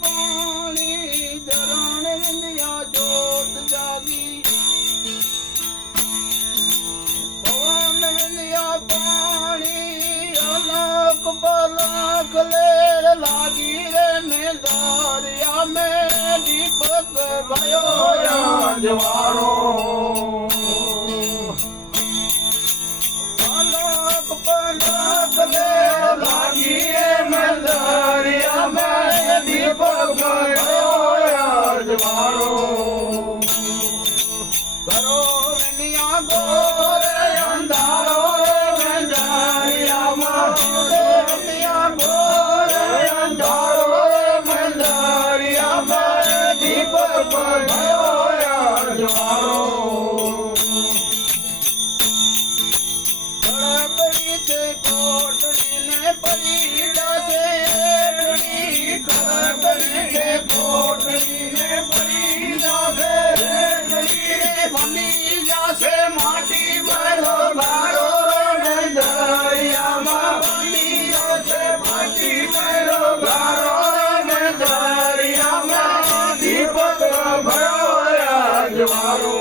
પાણી ધરણ વિંધ્યા જોત જાગી પવન વિંધ્યા પાણી અલક પલક લેર લાગી રે ને દરિયા મેં દીપક ભયો રાજવાળો અલક પલક લેર લાગી રે ને દરિયા મેં દીપક ભયો રાજવાળો કરો વિંધ્યા ગોરે અંધારો રે દરિયામાં વિંધ્યા ગોરે અંધારો રે દરિયામાં દીપક ભયો રાજવાળો કડકડી છે કોટડીને પડી જશે કડકડી છે કોટડીને પડી જશે બની જશે માટી ભરો ભારો રે દરિયામાં બની જશે માટી ભરો ભારો રે દરિયામાં દીપક ભયો રાજવાળો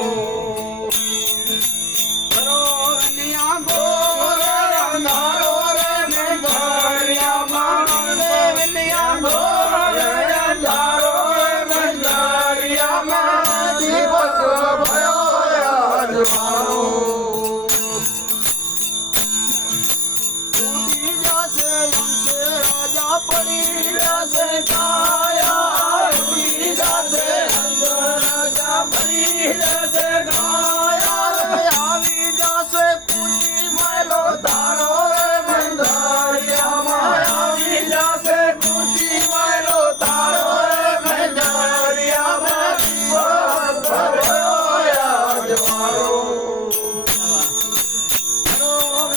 પડી જશે કાયા ઉડી જશે રાજા પડી જશે કાયા આવી જશે કુટી માયલો તારો રે દરિયામાં આવી જશે કુટી માયલો તારો રે દરિયામાં દીપક ભયો રાજવાળો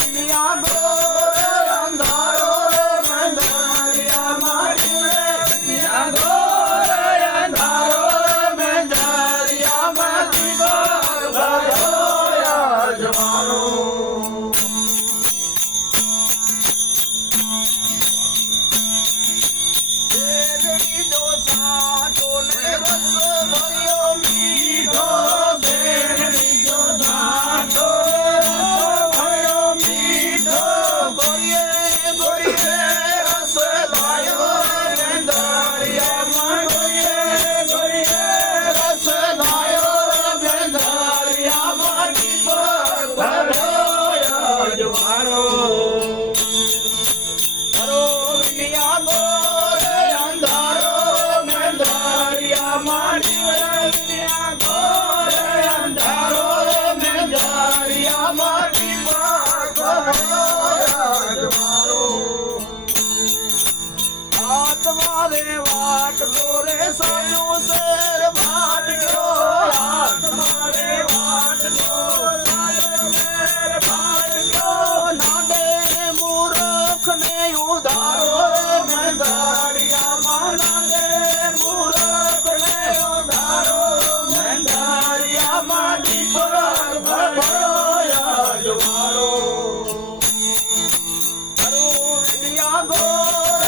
વિંધ્યા ગોરે અંધારો તમારે વાટ રે સાનું શેર ભાટ્યો તમારે વાટ સાનું શેર ભાટ્યો નાડે મૂર્ખ ને ઉધારો રે દરિયામાં નાડે મૂર્ખ ને ઉધારો દરિયામાં દીપક ભયો રાજવાળો વિંધ્યા ગોરે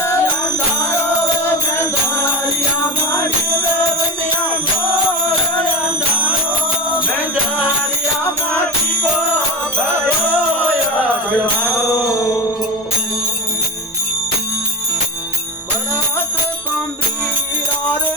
બળદ કંબીરા રે